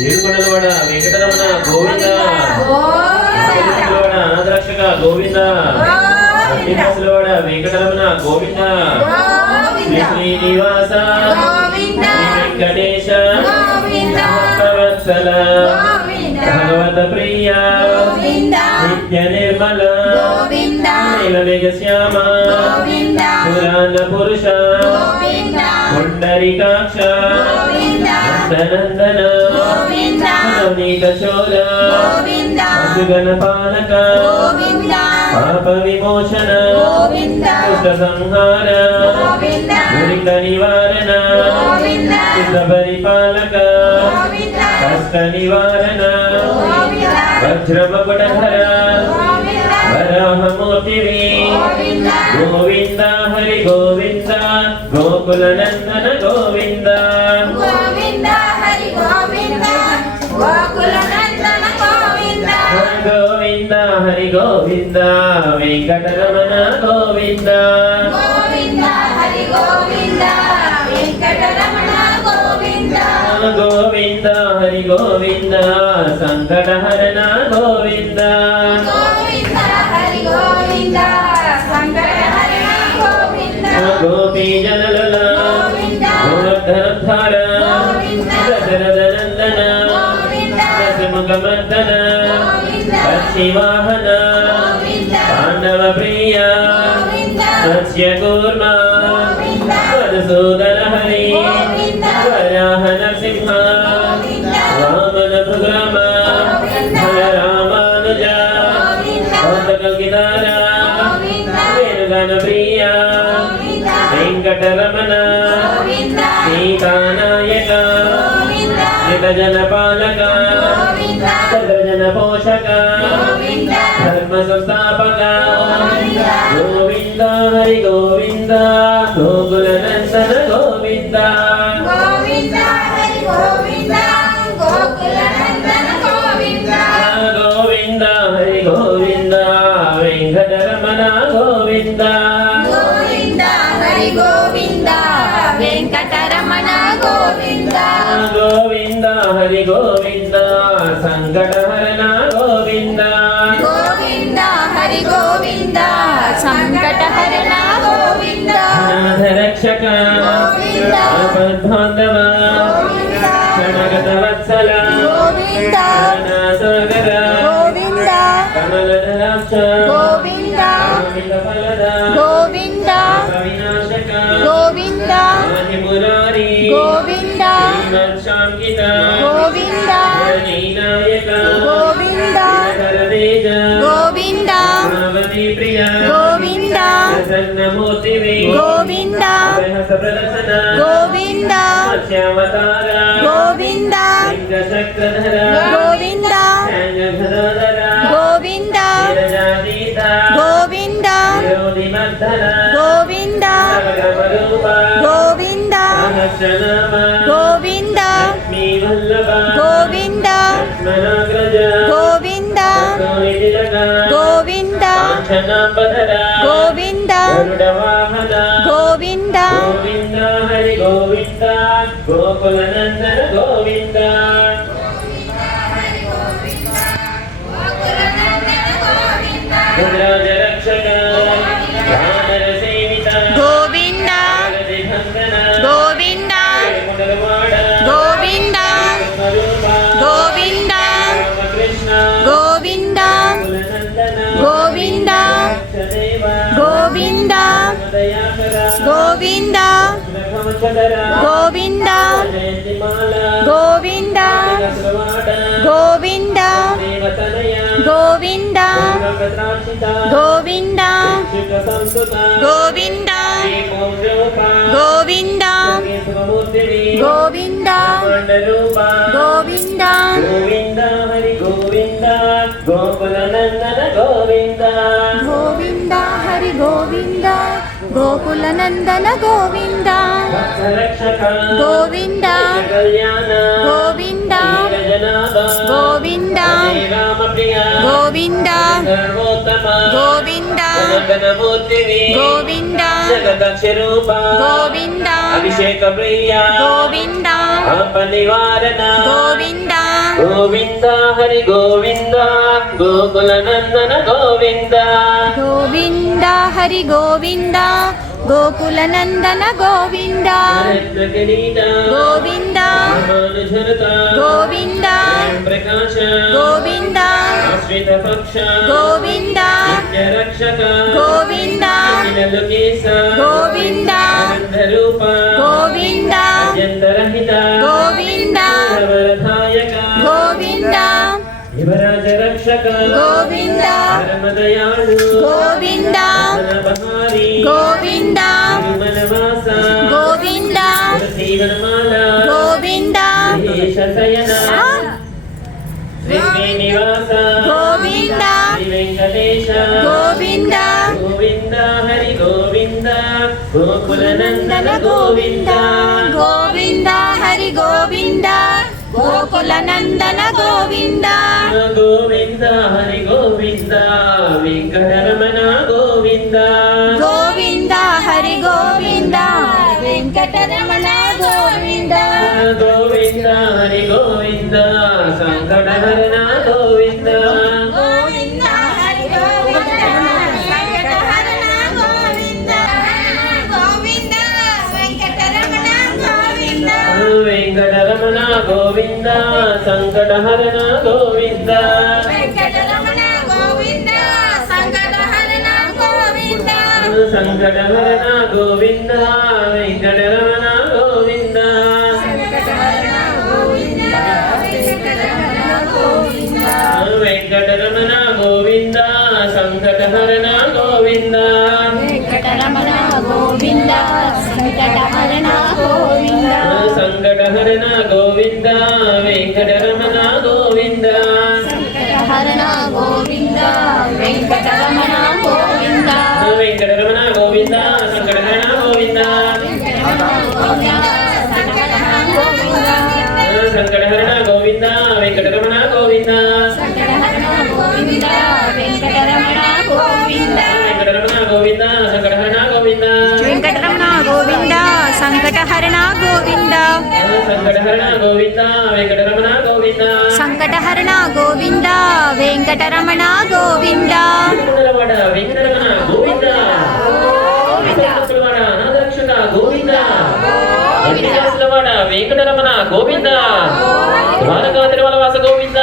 ఏడుకొండలవాడ వెంకటరమణ గోవింద, అనాథరక్షక గోవింద, శ్రీనివాసులవాడ వెంకటరమణ గోవింద, శ్రీనివాస వెంకటేశ భక్తవత్సల భగవత ప్రియ నిత్య నిర్మల నీలమేఘశ్యామ పురాణ పురుష పుండరీకాక్ష నందనందన నవనీత చోర అసుగణ పాలక పాప విమోచన దుష్ట సంహార దురిత నివారణ చిత్త పరిపాలక కష్ట నివారణ వజ్రమకుటధర వరాహమూర్తివి గోవింద హరి గోవింద గోకుల నందన గోవింద గోవింద హరి గోవింద గోకుల నందన గోవింద గోవింద హరి గోవింద వెంకటరమణ గోవింద గోవింద హరి గోవింద వెంకటరమణ గోవింద గోవింద హరి గోవింద సంకటహరణ గోవింద గోవింద హరి గోవింద సంకటహరణ గోవింద గోపీ జనలల గోవర్ధనధార దశరథనందన దశముఖమర్దన పక్షివాహన పాండవ ప్రియ సత్య కూర్మ మధుసూదన హరి వరాహ నరసింహ వామన భృగ్రామ రామానుజ కల్కిదార వేణుగాన ప్రియ వెంకటరమణ సీతానాయక జన పాలక జన పోషక ధర్మ సంస్థాపక గోవింద హరి గోవింద గోకుల నందన గోవింద గోవింద హరి గోవింద గోకుల నందన గోవింద గోవింద హరి గోవింద వెంకటరమణ గోవింద గోవింద హరి గోవింద వెంకటరమణ గోవింద గోవింద హరి గోవింద సంకటహరణ గోవింద గోవింద హరి గోవింద సంకటహరణ గోవింద అనాథరక్షక ఆపద్బాంధవ శరణగత వత్సల గోవింద అనాథగర గోవింద కమలదలాక్ష గోవింద అమిత ఫలద గోవింద వినాశక గోవింద మురారి గోవింద శ్రీమత్శాంకిత గోవింద నాయక గోవింద హరదేజ గోవింద భగవతి ప్రియ గోవింద ప్రసన్నమూర్తివి గోవింద అభయహస్త ప్రదర్శన గోవింద మత్స్యావతార గోవింద లింగచక్రధర గోవింద జ్ఞానఘనధర గోవింద విరజాతీత గోవింద విరోధిమర్ధన గోవింద సర్వగమరూప గోవింద సహస్రనామ గోవింద లక్ష్మీ వల్లభ గోవింద లక్ష్మణాగ్రజ గోవింద గోవింద కాంచనాంబధర గోవింద గరుడవాహన గోవింద గోవింద హరి గోవింద గోకుల నందన గోవింద గజరాజ రక్షక వానర సేవిత గోవింద గోవింద గోవింద గోవింద గోవింద గోవింద గోవింద గోవింద గోవింద గోవింద గోవింద గోవింద గోవింద గోవింద గోవింద గోవింద గోవింద గోవింద హరి గోవింద గోకుల నందన గోవింద గోవింద హరి గోవింద ಗೋಕುಲನಂದನ ಗೋವಿಂದ ಭಕ್ತರಕ್ಷಕ ಗೋವಿಂದ ಕಲ್ಯಾಣ ಗೋವಿಂದ ಜನಾಭ ಗೋವಿಂದ ಶ್ರೀರಾಮಪ್ರಿಯ ಗೋವಿಂದ ಸರ್ವೋತ್ತಮ ಗೋವಿಂದ ಜಗನ್ಮೂರ್ತಿವಿ ಗೋವಿಂದ ಜಗದಕ್ಷರೂಪ ಗೋವಿಂದ ಅಭಿಷೇಕ ಪ್ರಿಯ ಗೋವಿಂದ ಪಾಪ ನಿವಾರಣ ಗೋವಿಂದ ಗೋವಿಂದ ಹರಿ ಗೋವಿಂದ ಗೋಕುಲನಂದನ ಗೋವಿಂದ ಗೋವಿಂದ ಹರಿ ಗೋವಿಂದ ಗೋಕುಲನಂದನ ಗೋವಿಂದ ರತ್ನ ಕಿರೀಟ ಗೋವಿಂದ ರಾಮಾನುಜರತ ಗೋವಿಂದ ಪ್ರಕಾಶ ಗೋವಿಂದ ಆಶ್ರಿತ ಪಕ್ಷ ಗೋವಿಂದ ನಿತ್ಯ ರಕ್ಷಕ ಗೋವಿಂದ ಲೋಕೇಶ ಗೋವಿಂದ ಆನಂದರೂಪ ಗೋವಿಂದ ಅತ್ಯಂತರಹಿತ ಗೋವಿಂದ ವರದಾಯಕ ಗೋವಿಂದ ಯುವರಾಜ ರಕ್ಷಕ ಗೋವಿಂದ ಪರಮದಯಾಳು ಗೋವಿಂದ ಬಹಾರಿ ಗೋವಿಂದ ತಿರುಮಲವಾಸ ಗೋವಿಂದ ಜೀವನಮಾಲ ಗೋವಿಂದ ಶಯನ ಶ್ರೀನಿವಾಸ ಗೋವಿಂದ ಶ್ರೀ ವೆಂಕಟೇಶ ಗೋವಿಂದ ಗೋವಿಂದ ಹರಿ ಗೋವಿಂದ ಗೋಕುಲನಂದನ ಗೋವಿಂದ ಗೋವಿಂದ ಹರಿ ಗೋವಿಂದ ಗೋಕುಲನಂದನ ಗೋವಿಂದ ಗೋವಿಂದ ಹರಿ ಗೋವಿಂದ ವೆಂಕಟರಮಣ ಗೋವಿಂದ ಗೋವಿಂದ ಹರಿ ಗೋವಿಂದ ವೆಂಕಟರಮಣ ಗೋವಿಂದ ಗೋವಿಂದ ಹರಿ ಗೋವಿಂದ ಸಂಕಟಹರಣ ಗೋವಿಂದ ಗೋವಿಂದ ಹರಿ ಗೋವಿಂದ ವೆಂಕಟರಮಣ ಗೋವಿಂದ ಗೋವಿಂದ ವೆಂಕಟರಮಣ ಗೋವಿಂದ ವೆಂಕಟರಮಣ ಗೋವಿಂದ ಸಂಕಟಹರಣ ಗೋವಿಂದ ವೆಂಕಟರಮಣ ಗೋವಿಂದ ಸಂಕಟಹರಣ ಗೋವಿಂದ ಸಂಕಟಹರಣ ಗೋವಿಂದ ವೆಂಕಟರಮಣ ಗೋವಿಂದ ವೆಂಕಟರಮಣ ಗೋವಿಂದ ಸಂಕಟಹರಣ ಗೋವಿಂದ ವೆಂಕಟರಮಣ ಗೋವಿಂದ ಸಂಕಟಹರಣ ಗೋವಿಂದ ಸಂಕಟಹರಣ ಗೋವಿಂದ ವೆಂಕಟರಮಣ ಗೋವಿಂದ ಸಂಕಟಹರಣ ಗೋವಿಂದ ವೆಂಕಟರಮಣ ಗೋವಿಂದ ವೆಂಕಟರಮಣ ಗೋವಿಂದ ಸಂಕಟಹರಣ ಗೋವಿಂದ ಸಂಕಟಹರಣ ಗೋವಿಂದ ವೆಂಕಟರಮಣ ಗೋವಿಂದ ಸಂಕಟಹರಣ ಗೋವಿಂದ ವೆಂಕಟರಮಣ ಗೋವಿಂದ ವೆಂಕಟರಮಣ ಗೋವಿಂದ ಸಂಕಟಹರಣ ಗೋವಿಂದ ವೆಂಕಟರಮಣ ಗೋವಿಂದ ಸಂಕಟಹರಣ ಗೋವಿಂದ ಸಂಕಟಹರಣ ಗೋವಿಂದ ವೆಂಕಟರಮಣ ಗೋವಿಂದ ಸಂಕಟಹರಣ ಗೋವಿಂದ ವೆಂಕಟರಮಣ ಗೋವಿಂದ ವೆಂಕಟರಮಣ ವೆಂಕಟರಮಣ ಗೋವಿಂದ ವೆಂಕಟರಮಣ ಅನಾಥರಕ್ಷಕ ಗೋವಿಂದ ವೆಂಕಟರಮಣ ವೆಂಕಟರಮಣ ಗೋವಿಂದ ದ್ವಾರಕಾ ತಿರುಮಲವಾಸ ಗೋವಿಂದ